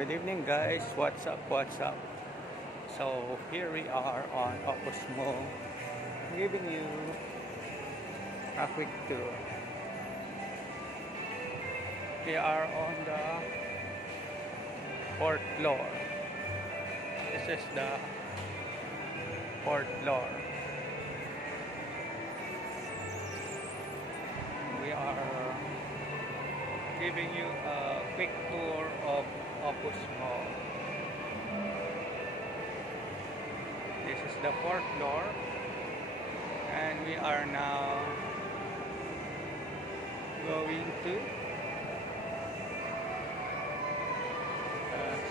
Good evening guys, what's up, So here we are on Opus Mall, giving you a quick tour. We are on the 4th floor. This is the 4th floor. We are giving you a quick tour of Opus Mall. This is the 4th floor, and we are now going to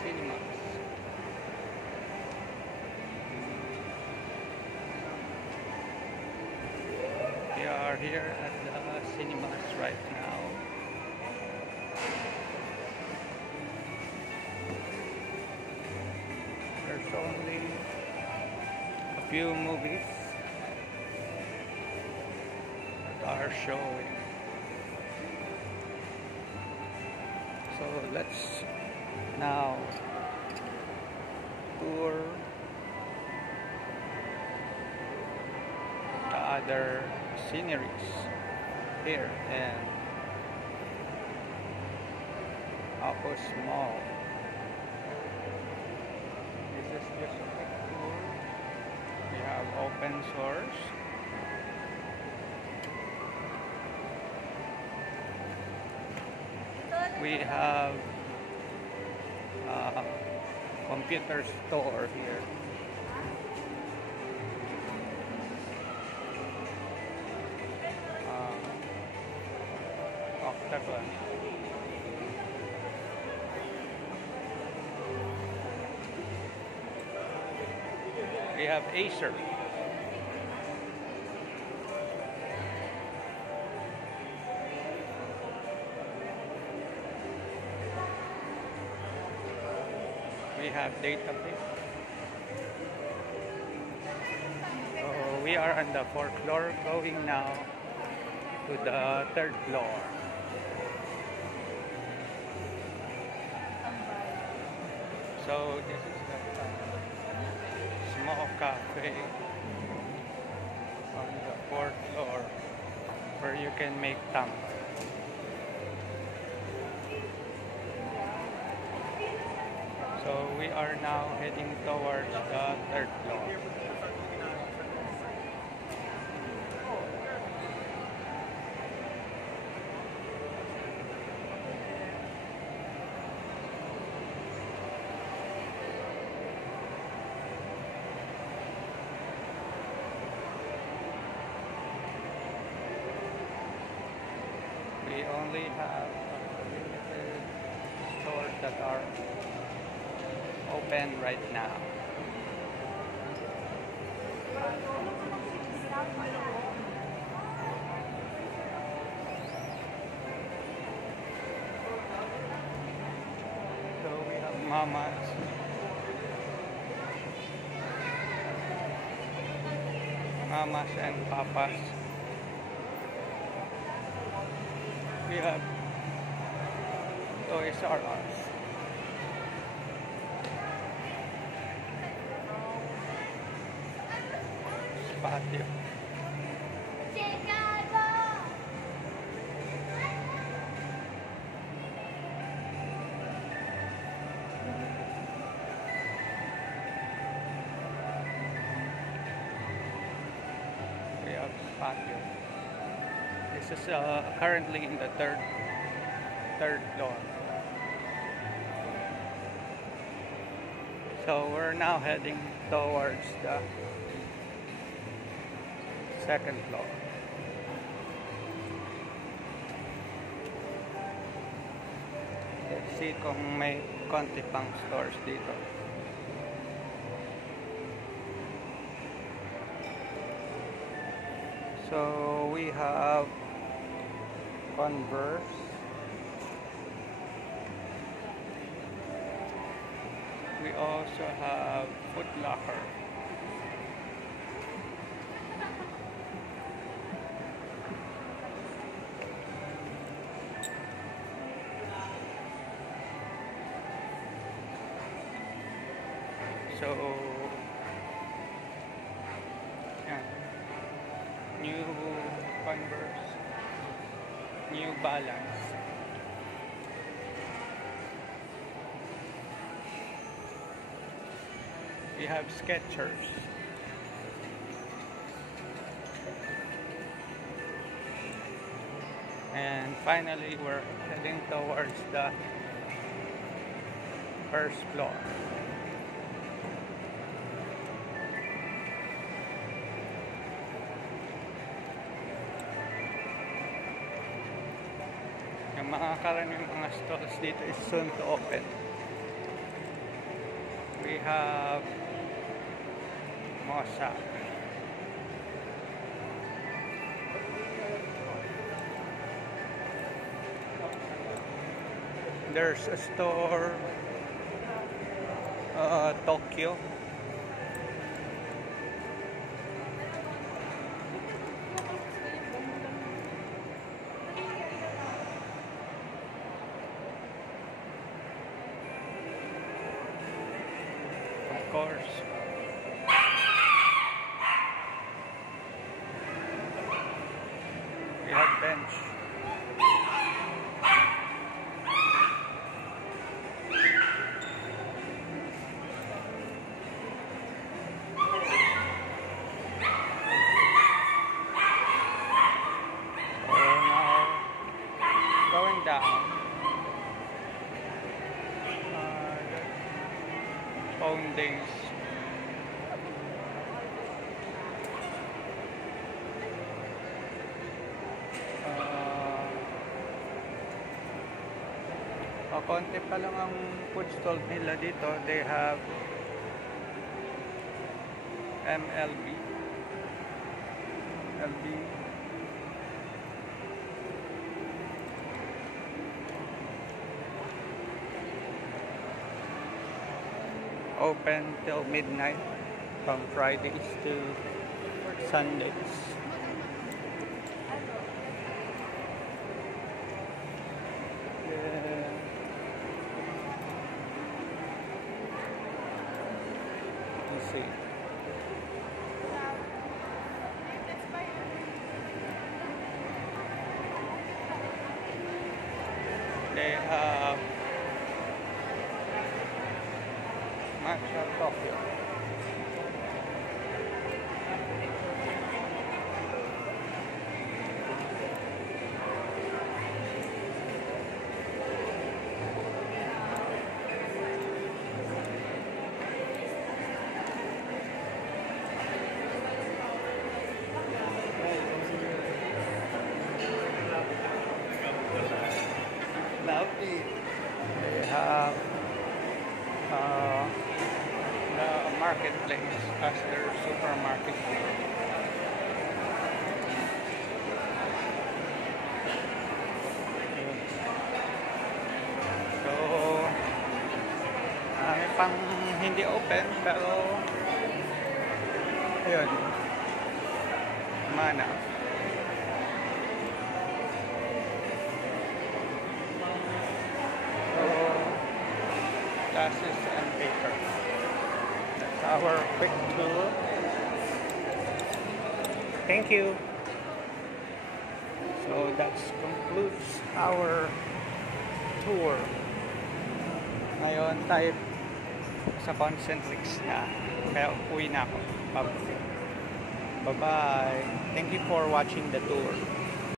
cinemas. We are here at the cinemas right now. There's only a few movies that are showing. So let's now tour the other sceneries here in Opus Mall. This is just a quick tour. We have open source. We have a computer store here. Octagon. We have Acer. We have Database. So we are on the 4th floor, going now to the 3rd floor. So this is the small cafe on the 4th floor where you can make tambay. So we are now heading towards the 3rd floor. We only have limited stores that are open right now. So we have Mamas and Papas. We have Toys R Us. Patio. We have patio. This is currently in the third floor. So we're now heading towards the 2nd floor. Let's see kung may konti pang stores dito. So we have Converse. We also have Foot Locker. So, yan. New Converse, New Balance. We have Skechers. And finally, we're heading towards the first floor. Yung mga karamihan mga stalls dito is soon to open. We have Mosa. There's a store, Tokyo. Of course. We have bench. Going down. Phone days. Konti pa lang ang food stall nila dito. They have MLB. Open till midnight from Fridays to Sundays. Let's see. They have Matcha Tokyo. Lovely. They have the marketplace as their supermarket. So, marami pang hindi open pero ayun, mana. Glasses and paper. That's our quick tour. Thank you. So that concludes our tour. Ngayon tayo sa Concentrix na. Kaya uwi na ako. Bye-bye. Thank you for watching the tour.